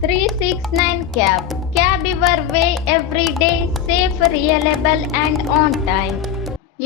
369 Cab your way every day, safe, reliable and on time.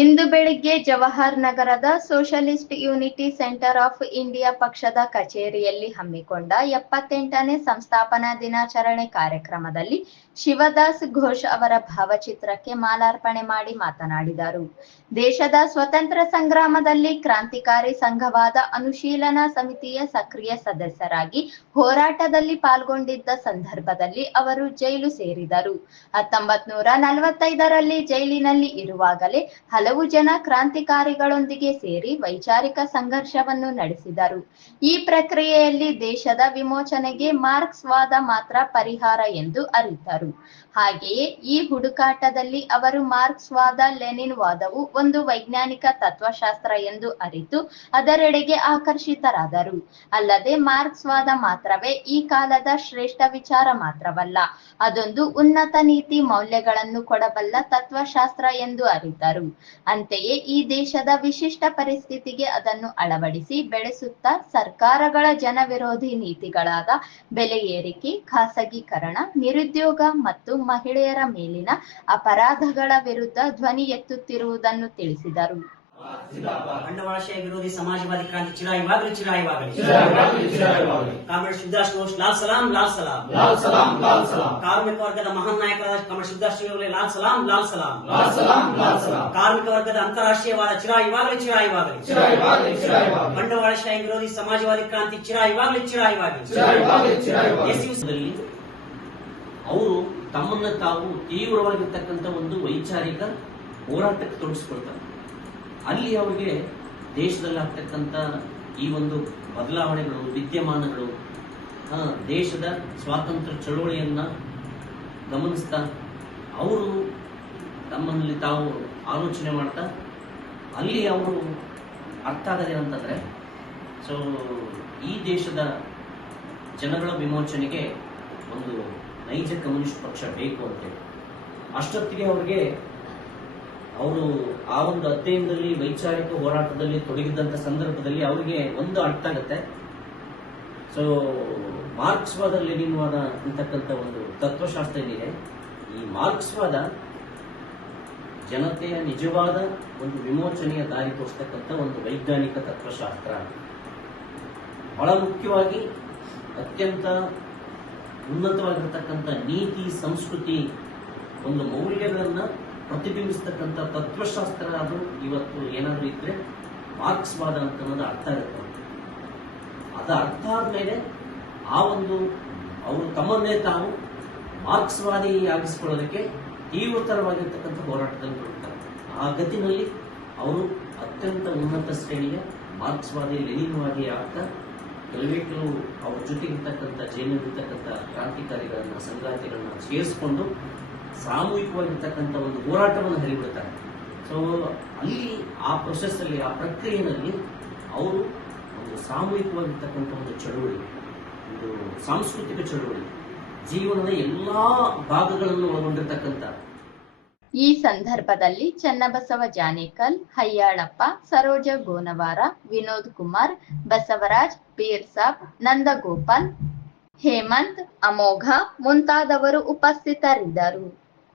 ಇಂದು ಬೆಳಿಗ್ಗೆ ಜವಾಹರ್ ನಗರದ socialist unity centre of India ಪಕ್ಷದ ಕಚೇರಿಯಲ್ಲಿ ಹಮ್ಮಿಕೊಂಡ 78ನೇ ಸಂಸ್ಥಾಪನಾ ದಿನಾಚರಣೆ ಕಾರ್ಯಕ್ರಮದಲ್ಲಿ ಶಿವದಾಸ್ ಘೋಷ್ ಅವರ ಭಾವಚಿತ್ರಕ್ಕೆ ಮಾಲಾರ್ಪಣೆ ಮಾಡಿ ಮಾತನಾಡಿದರು. ದೇಶದ ಸ್ವತಂತ್ರ ಸಂಗ್ರಾಮದಲ್ಲಿ ಕ್ರಾಂತಿಕಾರಿ ಸಂಘವಾದ ಅನುಶೀಲನಾ ಸಮಿತಿಯ ಸಕ್ರಿಯ ಸದಸ್ಯರಾಗಿ ಹೋರಾಟದಲ್ಲಿ ಪಾಲ್ಗೊಂಡಿದ್ದ ಸಂದರ್ಭದಲ್ಲಿ ಅವರು ಜೈಲು ಸೇರಿದರು. 1945ರಲ್ಲಿ ಜೈಲಿನಲ್ಲಿ ಇರುವಾಗಲೇ ಹಲವು ಜನ ಕ್ರಾಂತಿಕಾರಿಗಳೊಂದಿಗೆ ಸೇರಿ ವೈಚಾರಿಕ ಸಂಘರ್ಷವನ್ನು ನಡೆಸಿದರು. ಈ ಪ್ರಕ್ರಿಯೆಯಲ್ಲಿ ದೇಶದ ವಿಮೋಚನೆಗೆ ಮಾರ್ಕ್ಸ್ವಾದ ಮಾತ್ರ ಪರಿಹಾರ ಎಂದು ಅರಿತರು. ಹಾಗೆಯೇ ಈ ಹುಡುಕಾಟದಲ್ಲಿ ಅವರು ಮಾರ್ಕ್ಸ್ವಾದ ಲೆನಿನ್ ವಾದವು ಒಂದು ವೈಜ್ಞಾನಿಕ ತತ್ವಶಾಸ್ತ್ರ ಎಂದು ಅರಿತು ಅದರೆಡೆಗೆ ಆಕರ್ಷಿತರಾದರು. ಅಲ್ಲದೆ ಮಾರ್ಕ್ಸ್ವಾದ ಮಾತ್ರವೇ ಈ ಕಾಲದ ಶ್ರೇಷ್ಠ ವಿಚಾರ ಮಾತ್ರವಲ್ಲ, ಅದೊಂದು ಉನ್ನತ ನೀತಿ ಮೌಲ್ಯಗಳನ್ನು ಕೊಡಬಲ್ಲ ತತ್ವಶಾಸ್ತ್ರ ಎಂದು ಅರಿತರು. ಅಂತೆಯೇ ಈ ದೇಶದ ವಿಶಿಷ್ಟ ಪರಿಸ್ಥಿತಿಗೆ ಅದನ್ನು ಅಳವಡಿಸಿ ಬೆಳೆಸುತ್ತಾ ಸರ್ಕಾರಗಳ ಜನವಿರೋಧಿ ನೀತಿಗಳಾದ ಬೆಲೆ ಏರಿಕೆ, ಖಾಸಗೀಕರಣ, ನಿರುದ್ಯೋಗ ಮತ್ತು ಮಹಿಳೆಯರ ಮೇಲಿನ ಅಪರಾಧಗಳ ವಿರುದ್ಧ ಧ್ವನಿ ಎತ್ತುತ್ತಿರುವುದನ್ನು ತಿಳಿಸಿದರು. ಬಂಡವಾಳಶಾಹಿ ವಿರೋಧಿ ಸಮಾಜವಾದಿ ಕ್ರಾಂತಿ ಚಿರಾಯುವಾಗಲಿ. ಕಾಮ್ರೇಡ್ ಶಿವದಾಸ್ ಘೋಷ್ ಲಾಲ್ ಸಲಾಂ. ಕಾರ್ಮಿಕ ವರ್ಗದ ಮಹಾನ್ ನಾಯಕರಾದ ಕಾಮ್ರೇಡ್ ಶಿವದಾಸ್ ಶ್ರೀ ಲಾಲ್ ಸಲಾಂ. ಕಾರ್ಮಿಕ ವರ್ಗದ ಅಂತಾರಾಷ್ಟ್ರೀಯವಾದ ಚಿರಾಯುವಾಗಲಿ. ಬಂಡವಾಳಶಾಹಿ ವಿರೋಧಿ ಸಮಾಜವಾದಿ ಕ್ರಾಂತಿ ಚಿರಾಯುವಾಗಲಿ. ಅವರು ತಮ್ಮನ್ನ ತಾವು ತೀವ್ರವಾಗಿರ್ತಕ್ಕಂಥ ಒಂದು ವೈಚಾರಿಕ ಹೋರಾಟಕ್ಕೆ ತೊಡಗಿಸ್ಕೊಳ್ತಾರೆ. ಅಲ್ಲಿ ಅವರಿಗೆ ದೇಶದಲ್ಲಿ ಆಗ್ತಕ್ಕಂಥ ಈ ಒಂದು ಬದಲಾವಣೆಗಳು, ವಿದ್ಯಮಾನಗಳು, ದೇಶದ ಸ್ವಾತಂತ್ರ್ಯ ಚಳವಳಿಯನ್ನ ಗಮನಿಸ್ತಾ ಅವರು ತಮ್ಮಲ್ಲಿ ತಾವು ಆಲೋಚನೆ ಮಾಡ್ತಾ ಅಲ್ಲಿ ಅವರು ಅರ್ಥ ಆಗದೇನಂತಂದ್ರೆ, ಸೊ ಈ ದೇಶದ ಜನಗಳ ವಿಮೋಚನೆಗೆ ಒಂದು ನೈಜ ಕಮ್ಯುನಿಸ್ಟ್ ಪಕ್ಷ ಬೇಕು ಅಂತೇಳಿ ಅಷ್ಟೊತ್ತಿಗೆ ಅವ್ರಿಗೆ ಅವರು ಆ ಒಂದು ಅಧ್ಯಯನದಲ್ಲಿ ವೈಚಾರಿಕ ಹೋರಾಟದಲ್ಲಿ ತೊಡಗಿದ್ದಂಥ ಸಂದರ್ಭದಲ್ಲಿ ಅವರಿಗೆ ಒಂದು ಅರ್ಥ ಆಗುತ್ತೆ. ಸೊ ಮಾರ್ಕ್ಸ್ವಾದ ಲೆನಿನ್ವಾದ ಅಂತಕ್ಕಂಥ ಒಂದು ತತ್ವಶಾಸ್ತ್ರ ಏನಿದೆ, ಈ ಮಾರ್ಕ್ಸ್ವಾದ ಜನತೆಯ ನಿಜವಾದ ಒಂದು ವಿಮೋಚನೆಯ ದಾರಿ ತೋರಿಸ್ತಕ್ಕಂಥ ಒಂದು ವೈಜ್ಞಾನಿಕ ತತ್ವಶಾಸ್ತ್ರ. ಬಹಳ ಮುಖ್ಯವಾಗಿ ಅತ್ಯಂತ ಉನ್ನತವಾಗಿರ್ತಕ್ಕಂಥ ನೀತಿ, ಸಂಸ್ಕೃತಿ, ಒಂದು ಮೌಲ್ಯಗಳನ್ನ ಪ್ರತಿಬಿಂಬಿಸ್ತಕ್ಕಂಥ ತತ್ವಶಾಸ್ತ್ರ. ಅದು ಇವತ್ತು ಏನಾದರೂ ಇದ್ರೆ ಮಾರ್ಕ್ಸ್ವಾದ ಅಂತ ಅನ್ನೋದು ಅರ್ಥ ಆಗುತ್ತೆ. ಅದು ಅರ್ಥ ಆದ್ಮೇಲೆ ಆ ಒಂದು ಅವರು ತಮ್ಮನ್ನೇ ತಾವು ಮಾರ್ಕ್ಸ್ವಾದಿ ಆಗಿಸ್ಕೊಳ್ಳೋದಕ್ಕೆ ತೀವ್ರತರವಾಗಿರ್ತಕ್ಕಂಥ ಹೋರಾಟದಲ್ಲಿ ತೊಡಗುತ್ತಾರೆ. ಆ ಗತಿನಲ್ಲಿ ಅವರು ಅತ್ಯಂತ ಉನ್ನತ ಶ್ರೇಣಿಯ ಮಾರ್ಕ್ಸ್ವಾದಿ ಲೆನಿನ್ವಾದಿ ಆಗ್ತಾ ಕೆಲವು ಅವ್ರ ಜೊತೆಗಿರ್ತಕ್ಕಂಥ ಜೈಲಿನಲ್ಲಿರ್ತಕ್ಕಂಥ ಕ್ರಾಂತಿಕಾರಿಗಳನ್ನ, ಸಂಗಾತಿಗಳನ್ನ ಸೇರಿಸಿಕೊಂಡು ಸಾಮೂಹಿಕವಾಗಿರ್ತಕ್ಕಂಥ ಒಂದು ಹೋರಾಟವನ್ನು ಹರಿಬಿಡ್ತಾರೆ. ಸೊ ಅಲ್ಲಿ ಆ ಪ್ರೊಸೆಸ್ ಅಲ್ಲಿ, ಆ ಪ್ರಕ್ರಿಯೆಯಲ್ಲಿ ಅವರು ಒಂದು ಸಾಮೂಹಿಕವಾಗಿರ್ತಕ್ಕಂಥ ಒಂದು ಚಳುವಳಿ, ಒಂದು ಸಾಂಸ್ಕೃತಿಕ ಚಳುವಳಿ, ಜೀವನದ ಎಲ್ಲಾ ಭಾಗಗಳನ್ನು ಒಳಗೊಂಡಿರ್ತಕ್ಕಂಥ. ಈ ಸಂದರ್ಭದಲ್ಲಿ ಚನ್ನಬಸವ ಜಾನೇಕಲ್, ಹಯ್ಯಾಳಪ್ಪ, ಸರೋಜ ಗೋನವಾರ, ವಿನೋದ್ ಕುಮಾರ್, ಬಸವರಾಜ್, ಪೀರ್ಸಾಬ್, ನಂದಗೋಪಾಲ್, ಹೇಮಂತ್, ಅಮೋಘ ಮುಂತಾದವರು ಉಪಸ್ಥಿತರಿದ್ದರು.